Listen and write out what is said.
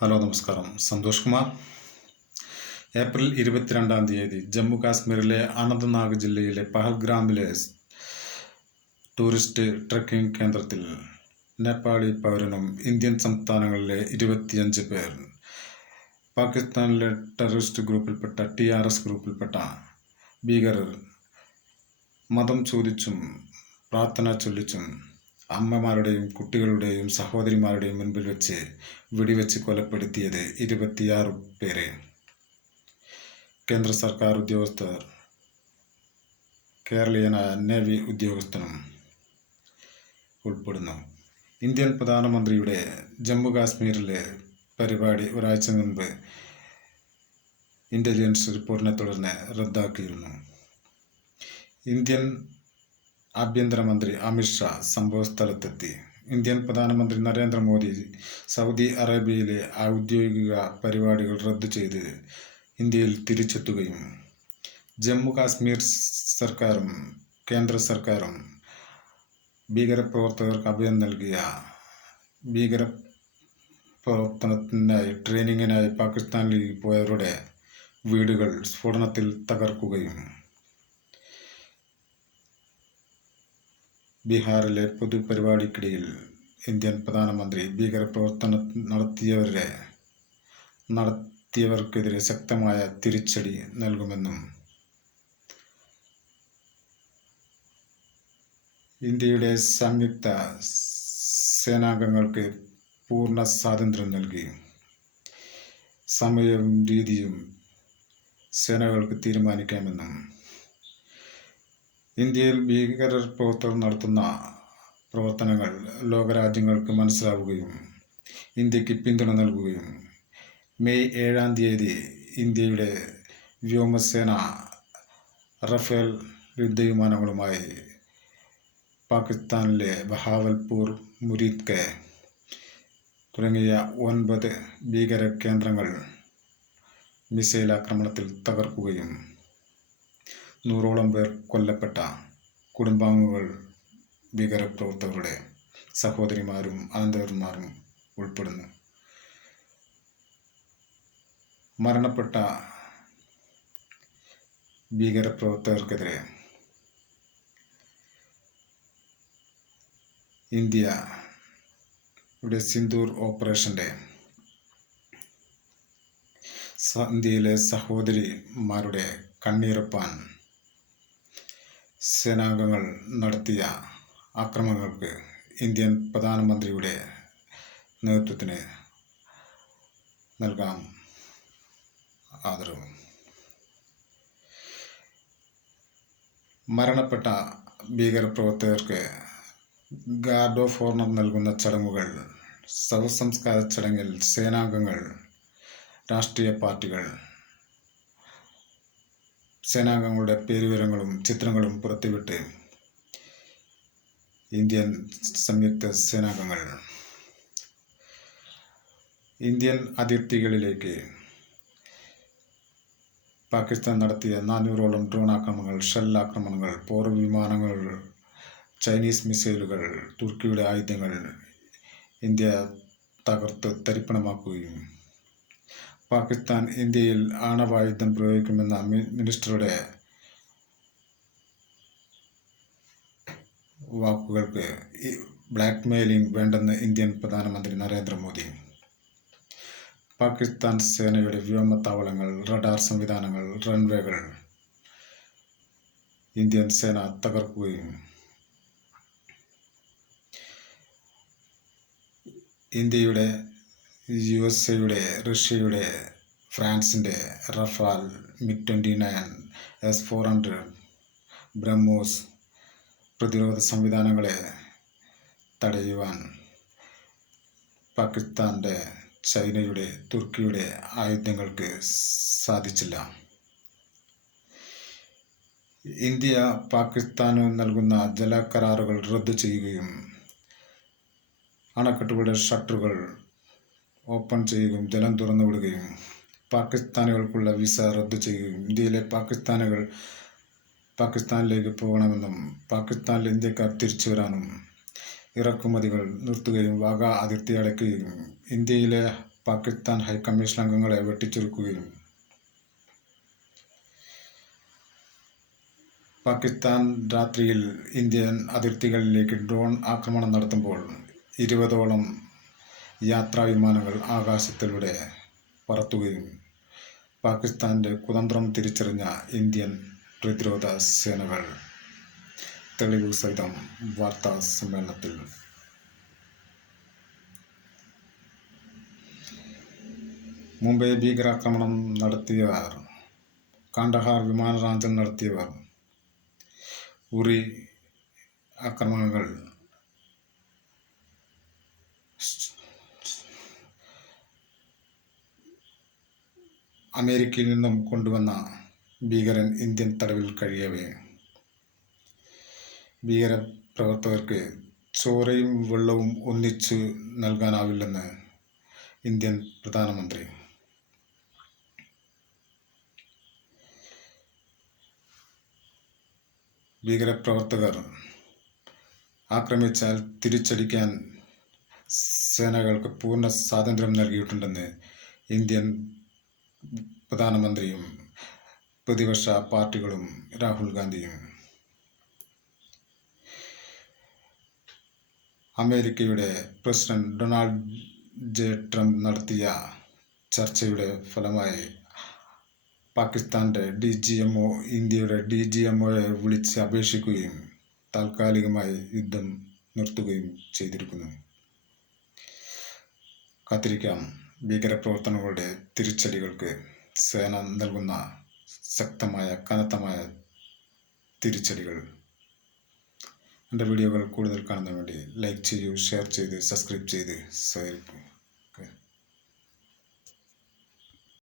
Hello നമസ്കാരം. Santhosh Kumar. April ഇരുപത്തിരണ്ടാം തീയതി ജമ്മു കാശ്മീരിലെ അനന്ത്നാഗ് ജില്ലയിലെ പഹൽഗ്രാമിലെ ടൂറിസ്റ്റ് ട്രക്കിംഗ് കേന്ദ്രത്തിൽ നേപ്പാളി പൗരനും ഇന്ത്യൻ സംസ്ഥാനങ്ങളിലെ ഇരുപത്തിയഞ്ച് പേർ പാകിസ്ഥാനിലെ ടെററിസ്റ്റ് ഗ്രൂപ്പിൽപ്പെട്ട ടി ആർ എസ് ഗ്രൂപ്പിൽപ്പെട്ട ഭീകരർ മതം ചോദിച്ചും പ്രാർത്ഥന ചൊല്ലിച്ചും അമ്മമാരുടെയും കുട്ടികളുടെയും സഹോദരിമാരുടെയും മുൻപിൽ വെച്ച് വെടിവെച്ച് കൊലപ്പെടുത്തിയത് ഇരുപത്തിയാറ് പേരെ. കേന്ദ്ര സർക്കാർ ഉദ്യോഗസ്ഥർ കേരളീയനായ നേവി ഉദ്യോഗസ്ഥനും ഉൾപ്പെടുന്നു. ഇന്ത്യൻ പ്രധാനമന്ത്രിയുടെ ജമ്മു കാശ്മീരിലെ പരിപാടി ഒരാഴ്ച മുൻപ് ഇന്റലിജൻസ് റിപ്പോർട്ടിനെ തുടർന്ന് റദ്ദാക്കിയിരുന്നു. ഇന്ത്യൻ ആഭ്യന്തരമന്ത്രി അമിത്ഷാ സംഭവസ്ഥലത്തെത്തി ഇന്ത്യൻ പ്രധാനമന്ത്രി നരേന്ദ്രമോദി സൗദി അറേബ്യയിലെ ഔദ്യോഗിക പരിപാടികൾ റദ്ദു ചെയ്ത് ഇന്ത്യയിൽ തിരിച്ചെത്തുകയും ജമ്മു കാശ്മീർ സർക്കാരും കേന്ദ്ര സർക്കാരും ഭീകരപ്രവർത്തകർക്ക് അഭയം നൽകിയ ഭീകര പ്രവർത്തനത്തിനായി ട്രെയിനിങ്ങിനായി പാകിസ്ഥാനിലേക്ക് പോയവരുടെ വീടുകൾ സ്ഫോടനത്തിൽ തകർക്കുകയും ബീഹാറിലെ പൊതുപരിപാടിക്കിടയിൽ ഇന്ത്യൻ പ്രധാനമന്ത്രി ഭീകരപ്രവർത്തനം നടത്തിയവരെ നടത്തിയവർക്കെതിരെ ശക്തമായ തിരിച്ചടി നൽകുമെന്നും ഇന്ത്യയുടെ സംയുക്ത സേനാംഗങ്ങൾക്ക് പൂർണ സ്വാതന്ത്ര്യം നൽകി. സമയവും രീതിയും സേനകൾക്ക് തീരുമാനിക്കാമെന്നും ഇന്ത്യയിൽ ഭീകര പ്രവർത്തനം നടത്തുന്ന പ്രവർത്തനങ്ങൾ ലോകരാജ്യങ്ങൾക്ക് മനസ്സിലാവുകയും ഇന്ത്യയ്ക്ക് പിന്തുണ നൽകുകയും മെയ് ഏഴാം തീയതി ഇന്ത്യയുടെ വ്യോമസേന റഫേൽ യുദ്ധവിമാനങ്ങളുമായി പാകിസ്ഥാനിലെ ബഹാവൽപൂർ മുരീദ് തുടങ്ങിയ ഒൻപത് ഭീകര കേന്ദ്രങ്ങൾ മിസൈൽ ആക്രമണത്തിൽ തകർക്കുകയും നൂറോളം പേർ കൊല്ലപ്പെട്ട കുടുംബാംഗങ്ങൾ ഭീകരപ്രവർത്തകരുടെ സഹോദരിമാരും അനന്തരന്മാരും ഉൾപ്പെടുന്നു. മരണപ്പെട്ട ഭീകരപ്രവർത്തകർക്കെതിരെ ഇന്ത്യ ഇവിടെ സിന്ദൂർ ഓപ്പറേഷന്റെ ഇന്ത്യയിലെ സഹോദരിമാരുടെ കണ്ണീരൊപ്പാൻ സേനാംഗങ്ങൾ നടത്തിയ ആക്രമണങ്ങൾക്ക് ഇന്ത്യൻ പ്രധാനമന്ത്രിയുടെ നേതൃത്വത്തിന് നൽകാം ആദരവ്. മരണപ്പെട്ട ഭീകരപ്രവർത്തകർക്ക് ഗാർഡ് ഓഫ് ഓർണർ നൽകുന്ന ചടങ്ങുകൾ ശവസംസ്കാര ചടങ്ങിൽ സേനാംഗങ്ങൾ രാഷ്ട്രീയ പാർട്ടികൾ സേനാംഗങ്ങളുടെ പേരുവിവരങ്ങളും ചിത്രങ്ങളും പുറത്തുവിട്ട് ഇന്ത്യൻ സംയുക്ത സേനാംഗങ്ങൾ. ഇന്ത്യൻ അതിർത്തികളിലേക്ക് പാകിസ്ഥാൻ നടത്തിയ നാനൂറോളം ഡ്രോൺ ആക്രമണങ്ങൾ ഷെൽ ആക്രമണങ്ങൾ പോർ വിമാനങ്ങൾ ചൈനീസ് മിസൈലുകൾ തുർക്കിയുടെ ആയുധങ്ങൾ ഇന്ത്യ തകർത്ത് തരിപ്പണമാക്കുകയും പാകിസ്ഥാൻ ഇന്ത്യയിൽ ആണവായുധം പ്രയോഗിക്കുമെന്ന മിനിസ്റ്ററുടെ വാക്കുകൾക്ക് ബ്ലാക്ക് മെയിലിംഗ് വേണ്ടെന്ന് ഇന്ത്യൻ പ്രധാനമന്ത്രി നരേന്ദ്രമോദി. പാകിസ്ഥാൻ സേനയുടെ വ്യോമത്താവളങ്ങൾ റഡാർ സംവിധാനങ്ങൾ റൺവേകൾ ഇന്ത്യൻ സേന തകർക്കുകയും ഇന്ത്യയുടെ യു എസ് എയുടെ റഷ്യയുടെ ഫ്രാൻസിന്റെ Rafale MiG twenty nine S four hundred BrahMos പ്രതിരോധ സംവിധാനങ്ങളെ തടയുവാൻ പാകിസ്ഥാന്റെ ചൈനയുടെ തുർക്കിയുടെ ആയുധങ്ങൾക്ക് സാധിച്ചില്ല. ഇന്ത്യ പാകിസ്ഥാന് നൽകുന്ന ജല കരാറുകൾ റദ്ദു ചെയ്യുകയും അണക്കെട്ടുകളുടെ ഷട്ടറുകൾ ഓപ്പൺ ചെയ്യുകയും ജലം തുറന്നുവിടുകയും പാകിസ്ഥാനികൾക്കുള്ള വിസ റദ്ദു ചെയ്യുകയും ഇന്ത്യയിലെ പാകിസ്ഥാനികൾ പാകിസ്ഥാനിലേക്ക് പോകണമെന്നും പാകിസ്ഥാനിലെ ഇന്ത്യക്കാർ തിരിച്ചു വരാനും ഇറക്കുമതികൾ നിർത്തുകയും വാഗ അതിർത്തി അടയ്ക്കുകയും ഇന്ത്യയിലെ പാകിസ്ഥാൻ ഹൈക്കമ്മീഷൻ അംഗങ്ങളെ വെട്ടിച്ചുരുക്കുകയും. പാകിസ്ഥാൻ രാത്രിയിൽ ഇന്ത്യൻ അതിർത്തികളിലേക്ക് ഡ്രോൺ ആക്രമണം നടത്തുമ്പോൾ ഇരുപതോളം യാത്രാ വിമാനങ്ങൾ ആകാശത്തിലൂടെ പറത്തുകയും പാകിസ്ഥാന്റെ കുതന്ത്രം തിരിച്ചറിഞ്ഞ ഇന്ത്യൻ പ്രതിരോധ സേനകൾ. തെളിവ് സഹിതം വാർത്താ സമ്മേളനത്തിൽ. മുംബൈ ഭീകരാക്രമണം നടത്തിയവർ കാണ്ടഹാർ വിമാനറാഞ്ചൽ നടത്തിയവർ ഉറി ആക്രമണങ്ങൾ അമേരിക്കയിൽ നിന്നും കൊണ്ടുവന്ന ഭീകരൻ ഇന്ത്യൻ തടവിൽ കഴിയവേ. ഭീകര പ്രവർത്തകർക്ക് ചോരയും വെള്ളവും ഒന്നിച്ച് നൽകാനാവില്ലെന്ന് ഇന്ത്യൻ പ്രധാനമന്ത്രി. ഭീകരപ്രവർത്തകർ ആക്രമിച്ചാൽ തിരിച്ചടിക്കാൻ സേനകൾക്ക് പൂർണ സ്വാതന്ത്ര്യം നൽകിയിട്ടുണ്ടെന്ന് ഇന്ത്യൻ പ്രധാനമന്ത്രിയും പ്രതിപക്ഷ പാർട്ടികളും രാഹുൽ ഗാന്ധിയും. അമേരിക്കയുടെ പ്രസിഡന്റ് ഡൊണാൾഡ് ജെ ട്രംപ് നടത്തിയ ചർച്ചയുടെ ഫലമായി പാകിസ്ഥാന്റെ ഡി ജി എം ഒ ഇന്ത്യയുടെ ഡി ജി എം ഒയെ വിളിച്ച് അപേക്ഷിക്കുകയും താൽക്കാലികമായി യുദ്ധം നിർത്തുകയും ചെയ്തിരിക്കുന്നു. കാത്തിരിക്കാം. ഭീകരപ്രവർത്തനങ്ങളുടെ തിരിച്ചടികൾക്ക് സേന നൽകുന്ന ശക്തമായ കനത്തമായ തിരിച്ചടികൾ. എന്റെ വീഡിയോകൾ കൂടുതൽ കാണുന്നതിന് വേണ്ടി ലൈക്ക് ചെയ്യൂ ഷെയർ ചെയ്ത് സബ്സ്ക്രൈബ് ചെയ്ത് സഹകരിക്കൂ